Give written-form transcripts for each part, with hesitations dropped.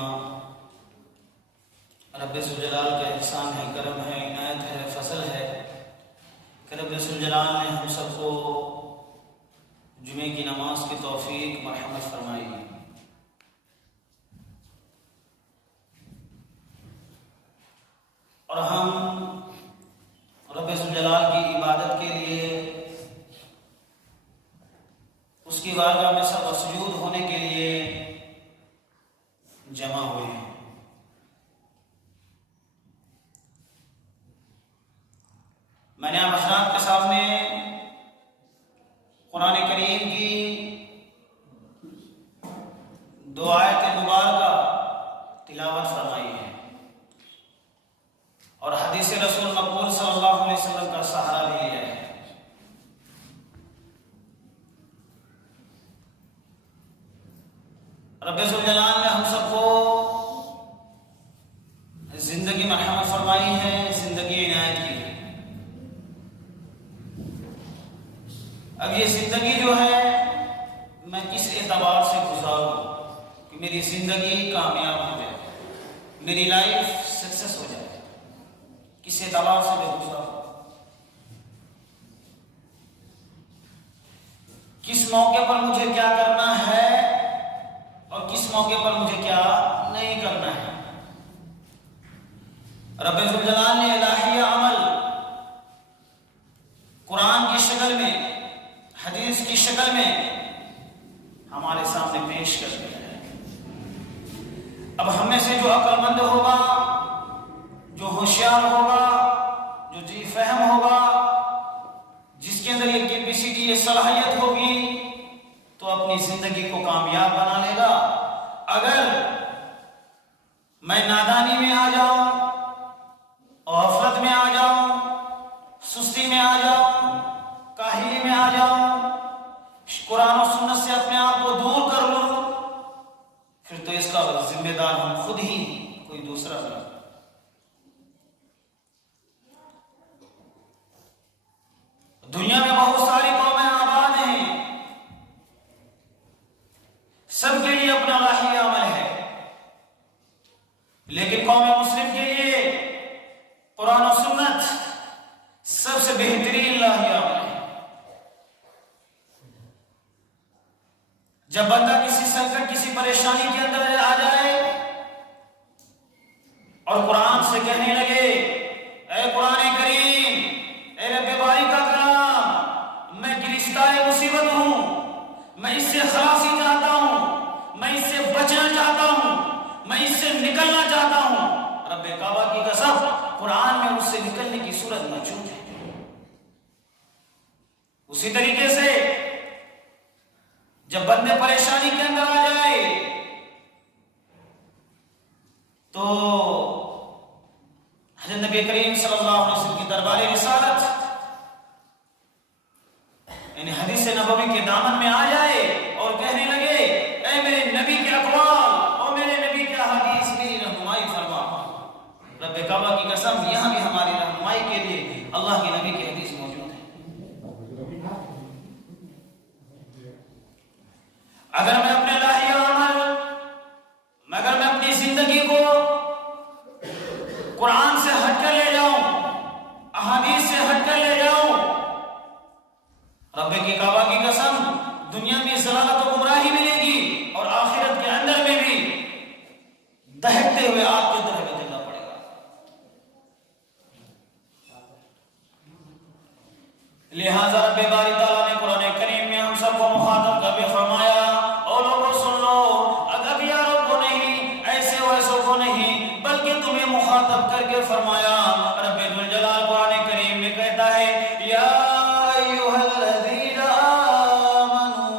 کریمہ رب ذوالجلال کا احسان ہے، کرم ہے، عنایت ہے، فضل ہے کہ رب ذوالجلال نے ہم سب کو جمعے کی نماز کی توفیق مرحمت فرمائی ہے۔ اور ہم رب ذوالجلال کی عبادت کے لیے اس کی بارگاہ میں سب سجود ہونے کے لیے جمع ہوئے ہیں۔ میں نے آپ حضرات کے سامنے قرآن کریم کی دو آیت مبارکہ تلاوت فرمائی ہے اور حدیث رسول مقبول صلی اللہ علیہ وسلم کا سہارا بھی لیا ہے۔ رب ذوالجلال نے ہم سب کو زندگی مرحمت فرمائی ہے، زندگی عنایت کی ہے۔ اب یہ زندگی جو ہے میں اس اعتبار سے گزاروں کہ میری زندگی کامیاب ہو جائے، میری لائف سکسیس ہو جائے، کس اعتبار سے میں گزاروں، کس موقع پر مجھے کیا کرنا ہے اور کس موقع پر مجھے کیا نہیں کرنا ہے۔ رب ذوالجلال نے الہی عمل قرآن کی شکل میں، حدیث کی شکل میں ہمارے سامنے پیش کر دیا ہے۔ اب ہم میں سے جو عقل مند ہوگا، جو ہوشیار ہوگا، جو جی فہم ہوگا، جس کے اندر یہ کیپیسٹی، یہ صلاحیت ہوگی، تو اپنی زندگی کو کامیاب بنا لے گا۔ اگر میں نادانی میں آ جاؤں، غفلت میں آ جاؤں، سستی میں آ جاؤں، کاہلی میں آ جاؤں، قرآن و سنت سے اپنے آپ کو دور کر لوں، پھر تو اس کا ذمہ دار ہم خود ہی، کوئی دوسرا نہیں۔ دنیا میں بہت ساری قومیں آباد ہیں، سب کے لیے اپنا الہی عمل ہے، لیکن قوم مسلم کے لیے قرآن و سنت سب سے بہترین الہی عمل ہے۔ جب بندہ کسی سنکٹ، کسی پریشانی کے اندر آ جائے اور قرآن سے کہنے لگے، اے قرآن کریم، اے رب باری کا کلام، میں گرفتار مصیبت ہوں، میں اس سے خلاصی چاہتا ہوں، میں اس سے بچنا چاہتا ہوں، میں اس سے نکلنا چاہتا ہوں، رب کعبہ کی قسم قرآن میں اس سے نکلنے کی صورت موجود ہے۔ اسی طریقے سے جب بندے پریشانی کے اندر آ جائے تو حضرت نبی کریم صلی اللہ علیہ وسلم کی دربار رسالت یعنی حدیث نبوی کے دامن میں آ جائے اور کہنے لگے، اے میرے نبی کے اقوال اور میرے نبی کے احادیث میری رہنمائی فرما۔ رب کعبہ کی قسم یہاں بھی ہماری رہنمائی کے لیے اللہ کے نبی کی حدیث موجود ہے۔ اگر میں اپنے الہی عمل، مگر میں اپنی زندگی کو قرآن سے ہٹ کر لے جاؤں، احادیث سے ہٹ کر لے جاؤں، رب کی کعبہ کی قسم دنیا میں ضلالت و گمراہی ملے گی اور آخرت کے اندر میں بھی دہکتے ہوئے آگ کے اندر ہمیں جلنا پڑے گا۔ لہذا رب باری تعالیٰ نے قرآن کریم میں ہم سب کو مخاطب کر کے فرمایا، اور لوگوں سن لو، اغبیاروں کو نہیں، ایسے ویسوں کو نہیں، بلکہ تمہیں مخاطب کر کے فرمایا۔ رب ذوالجلال قرآن کریم میں کہتا ہے، یا ایھا الذین آمنوا،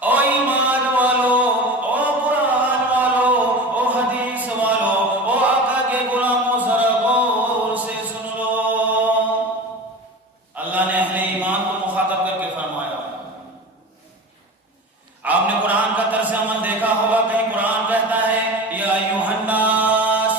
او ایمان والو، او قرآن والو، او حدیث والو، او آقا کے غلاموں، ذرا غور سے سن لو۔ اللہ نے اہل ایمان کو مخاطب کر کے فرمایا۔ آپ نے قرآن کا طرز عمل دیکھا ہوگا، کہیں قرآن کہتا ہے یا ایھا الناس،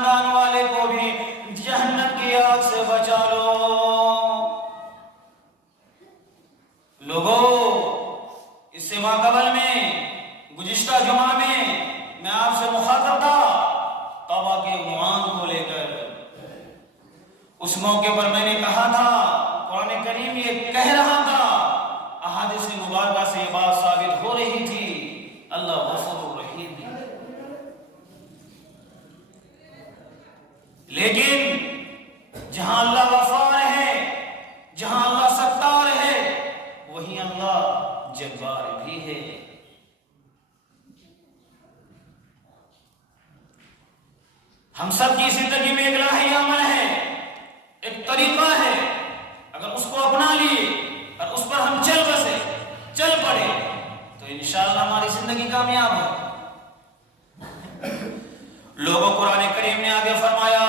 خاندان والے کو بھی جہنم کی آگ سے بچا لو۔ لوگوں، اس سے ماقبل میں گزشتہ جمعہ میں آپ سے مخاطب تھا توبہ کے عنوان کو لے کر۔ اس موقع پر میں نے کہا تھا، قرآن کریم یہ کہہ رہا تھا، احادیث مبارکہ سے یہ بات ثابت ہو رہی تھی، اللہ غفور رحیم ہے۔ لیکن جہاں اللہ غفار ہے، جہاں اللہ ستار ہے، وہیں اللہ جبار بھی ہے۔ ہم سب کی زندگی میں ایک راہ عمل ہے، ایک طریقہ ہے، اگر اس کو اپنا لیے اور اس پر ہم چل پڑے تو انشاءاللہ ہماری زندگی کامیاب ہے۔ لوگوں، قرآن کریم نے آگے فرمایا،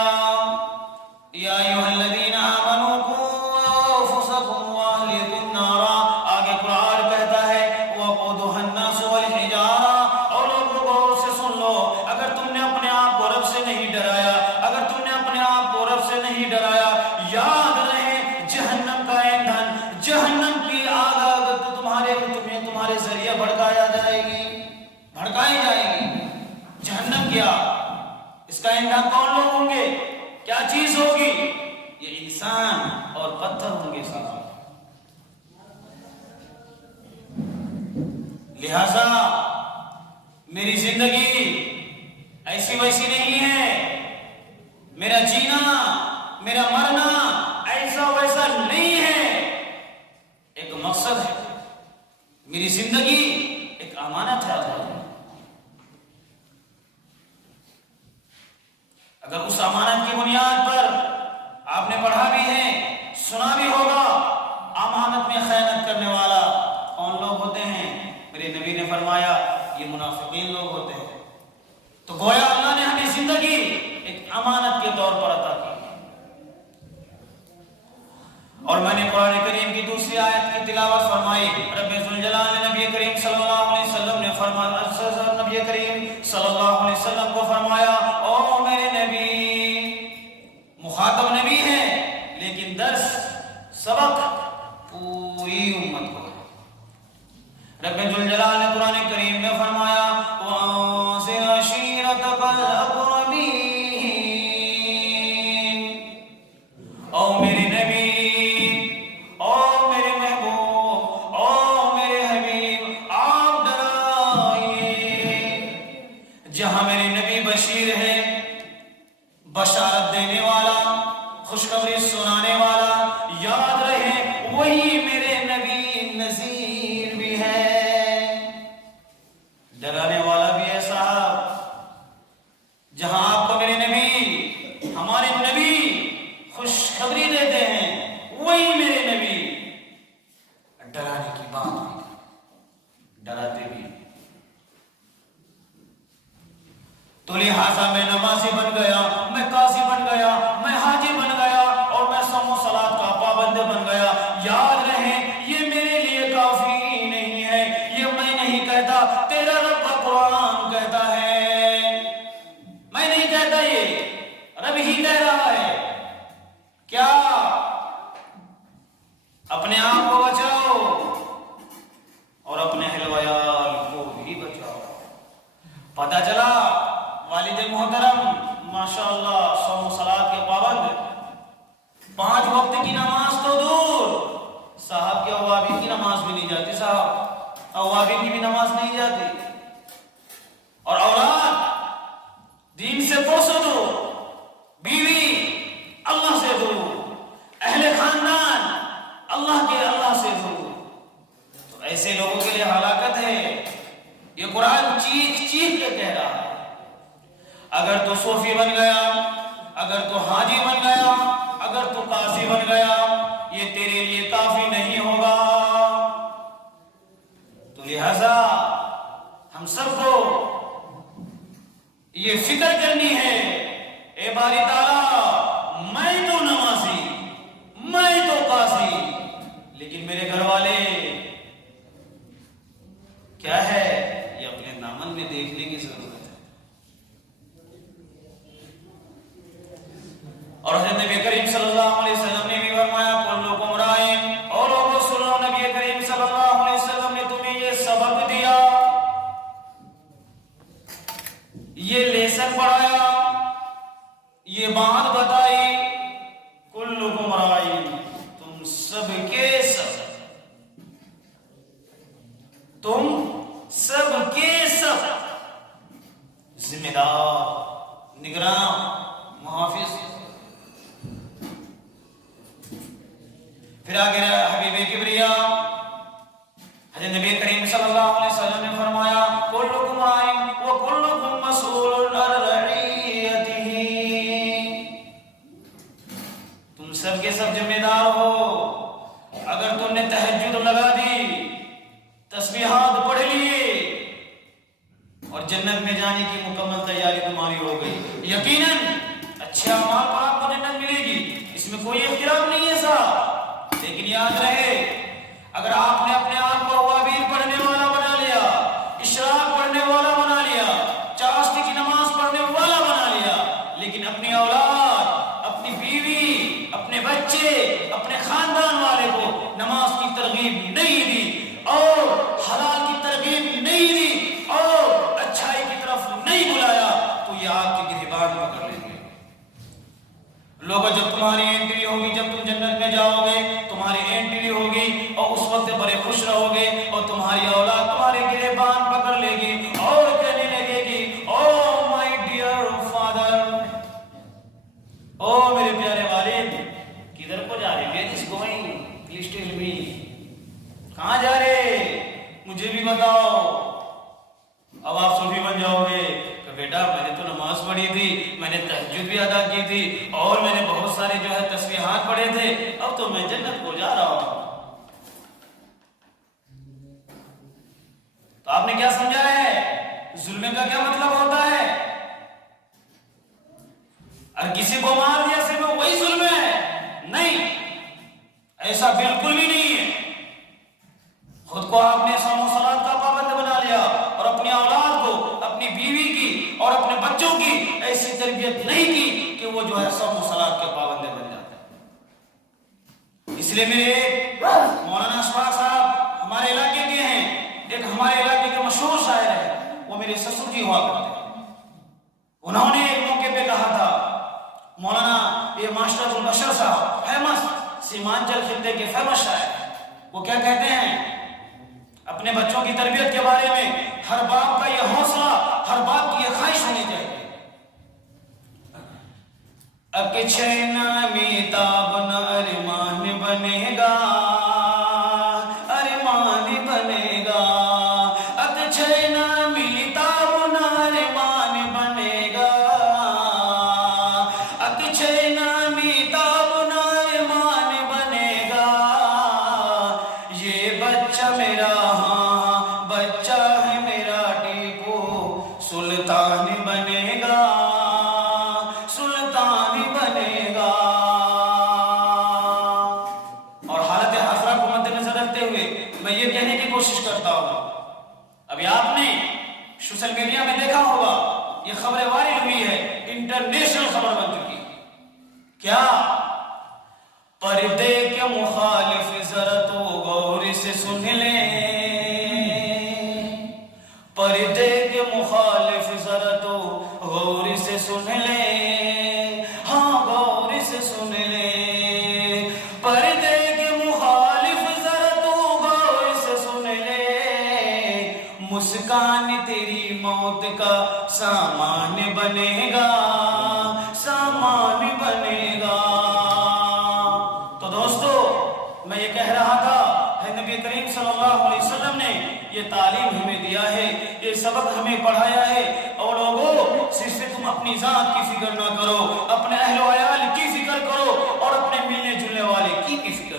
یا ایھا الذین آمنوا قوا انفسکم واہلیکم نارا۔ آگے قرآن کہتا ہے وقودھا الناس والحجارہ۔ اور لوگوں غور سے سن لو، اگر تم نے اپنے آپ کو رب سے نہیں ڈرایا، اگر تم نے اپنے آپ کو رب سے نہیں ڈرایا، یاد رہے جہنم کا ایندھن، جہنم کی آگ تو تمہارے ذریعے بھڑکائی جائے گی۔ جہنم کی آگ، اس کا ایندھن کون لوگ ہوں گے؟ کیا چیز ہوگی؟ یہ انسان اور پتھر ہوں گے صاحب۔ لہذا میری زندگی ایسی ویسی نہیں ہے، میرا جینا میرا مرنا ایسا ویسا نہیں ہے، ایک مقصد ہے۔ میری زندگی ایک امانت ہے اللہ۔ اگر اس امانت کی بنیاد پر آپ نے پڑھا بھی ہے، سنا بھی ہوگا، امانت میں خیانت کرنے والا کون لوگ ہوتے ہیں؟ میرے نبی نے فرمایا یہ منافقین لوگ ہوتے ہیں۔ تو گویا اللہ نے ہمیں زندگی ایک امانت کے طور پر عطا کی۔ اور میں نے قرآن کریم کی دوسری آیت کی تلاوت فرمائی، رب ذوالجلال نے نبی کریم صلی اللہ علیہ وسلم نے فرمایا، نبی کریم صلی اللہ علیہ وسلم کو فرمایا، او میرے نبی، مخاطب نبی ہے لیکن درس سبق پوری امت کو ہے۔ رب ذوالجلال نے قرآن کریم میں فرمایا وَأَنذِرْ عَشِيرَتَكَ الْأَقْرَبِينَ۔ او میرے نبی، او میرے محبوب، او میرے حبیب، آپ ڈرائیے۔ جہاں میرے نبی بشیر ہے، بشارت دینے والا، خوشخبری سنانے والا، یاد رہے وہی میرے نبی نذیر بھی ہے، ڈرانے والا بھی ہے صاحب۔ جہاں آپ کو میرے نبی، ہمارے نبی خوشخبری دیتے ہیں، وہی میرے نبی ڈرانے کی بات بھی ڈراتے بھی۔ تو لہٰذا میں نمازی بن گیا، میں قاضی بن گیا، میں حاجی بن گیا، اور میں صوم و صلاۃ کا پابند بن گیا، یاد رہے یہ میرے لیے کافی نہیں ہے۔ یہ میں نہیں کہتا، تیرا رب کا قرآن کہتا ہے، میں نہیں کہتا، یہ رب ہی کہہ رہا ہے۔ کیا اپنے آپ کو بچاؤ اور اپنے اہل ویال کو بھی بچاؤ۔ پتہ چلا والد محترم ماشاءاللہ صوم و صلاۃ کے پابند، 5 وقت کی نماز تو دور، صاحب کے اوابین کی نماز بھی نہیں جاتی، صاحب اوابین کی بھی نماز نہیں جاتی، اور اولاد دین سے پرسوں دور، بیوی اللہ سے دور، اہل خاندان اللہ سے دور۔ تو ایسے لوگوں کے لیے ہلاکت ہے۔ یہ قرآن چیخ چیخ کے کہہ رہا ہے، اگر تو صوفی بن گیا، اگر تو حاجی بن گیا، اگر تو قاضی بن گیا، یہ تیرے لیے کافی نہیں ہوگا۔ تو لہذا ہم سب کو یہ فکر کرنی ہے، اے باری تعالیٰ، میں تو نمازی، میں تو قاضی، لیکن میرے گھر والے کیا ہے، یہ اپنے دامن میں دیکھنے کی ضرورت ہے۔ اور حضرت نبی کریم صلی اللہ علیہ وسلم نے بھی فرمایا کلکم رائن، اور لوگوں سن لو، نبی کریم صلی اللہ علیہ وسلم نے تمہیں یہ سبق دیا، یہ لیسن پڑھایا، یہ بات بتائی، کلکم رائن، تم سب کے سب، تم سب کے سب ذمہ دار، نگراں، محافظ۔ پھر آگے حبیب کبریا حضرت نبی کریم صلی اللہ علیہ وسلم نے فرمایا کلکم رائن وکلکم مسئول عن رعیتہ، تم سب کے سب ذمہ دار ہو۔ اگر تم نے تہجد لگا دی، تسبیحات پڑھ لیے، اور جنت میں جانے کی مکمل تیاری تمہاری ہو گئی، یقیناً اچھے اعمال پر آپ کو جنت ملے گی، اس میں کوئی اختلاف نہیں ہے صاحب۔ لیکن یاد رہے، اگر آپ نے اپنے آپ کو اوابین پڑھنے والا بنا لیا، اشراق پڑھنے والا بنا لیا، چاشتی کی نماز پڑھنے والا بنا لیا، لیکن اپنی اولاد، اپنی بیوی، اپنے بچے، اپنے خاندان والے کو نماز کی ترغیب نہیں دی، اور حلال کی ترغیب نہیں دی، اور اچھائی کی طرف نہیں بلایا، تو یہ آپ کے گریبان پکڑ لیں گے لوگوں۔ جب تمہاری انٹری ہوگی، جب تم جنت میں جاؤ گے، تمہاری انٹری ہوگی، اور اس وقت بڑے خوش رہو گے، اور تمہاری اولاد تمہارے گریبان پکڑ لے گی اور کہنے لگے گی او مائی ڈیئر فادر، او میرے پیارے والد، کدھر کو جا رہے؟ Where is going, please tell me, کہاں جا رہے؟ مجھے بھی بتاؤ۔ اب آپ صوفی بن جاؤ گے کہ بیٹا میں نے تو نماز پڑھی تھی، میں نے تہجد بھی ادا کی تھی، اور میں نے بہت سارے جو ہے تسبیحات پڑھے تھے، اب تو میں جنت کو جا رہا ہوں۔ تو آپ نے کیا سمجھا ہے ظلم کا کیا مطلب ہوتا ہے؟ اگر کسی کو مار دیا صرف وہی ظلم ہے؟ نہیں، ایسا بالکل بھی نہیں ہے۔ خود کو آپ نے صوم و صلات کا پابند بنا لیا، اور اپنی اولاد کو، اپنی بیوی کی اور اپنے بچوں کی ایسی تربیت نہیں کی کہ وہ جو ہے صوم و صلات کے پابند بن جاتے ہیں۔ اس لیے میرے مولانا اشفاق صاحب ہمارے علاقے کے ہیں، ایک ہمارے علاقے کے مشہور شاعر ہیں، وہ میرے سسر جی ہوا کرتے ہیں۔ انہوں نے ایک موقع پہ کہا تھا، مولانا یہ معاشرت البشر صاحب فیمس سیمانچل خطے کے فیمس شاعر، وہ کیا کہتے ہیں اپنے بچوں کی تربیت کے بارے میں؟ ہر باپ کا یہ حوصلہ، ہر باپ کی یہ خواہش ہونی چاہیے، اکچھینا میتاب نہ ارمان بنے گا، ارمان بنے گا، اکچھینا میتاب نہ ارمان بنے گا، اکچھینا میتاب نہ ارمان بنے گا، یہ بچہ میرا، ہاں بچہ ہے میرا، ٹیپو سلطان بنے گا، سلطان بنے گا۔ اور حالت حاضرہ کو مد نظر رکھتے ہوئے میں یہ کہنے کی کوشش کرتا ہوں، ابھی آپ نے سوشل میڈیا میں دیکھا ہوگا، یہ خبر وائرل ہوئی ہے، انٹرنیشنل خبر بن چکی، کیا پردے کے مخالف ذرا تو غور سے سن لیں، پردے کے مخالف ذرا تو غور سے سن لیں، ہاں غور سے سن لیں، پردے کے مخالف ذرا تو غور سے سن لیں، مسکان تیری موت کا سامان بنے گا، سامان بنے گا۔ تو دوستو میں یہ کہہ رہا تھا، نبی کریم صلی اللہ علیہ وسلم نے یہ تعلیم ہمیں دیا ہے، یہ سبق ہمیں پڑھایا ہے، اور لوگوں صرف تم اپنی ذات کی فکر نہ کرو، اپنے اہل و عیال کی فکر کرو، اور اپنے ملنے جلنے والے کی فکر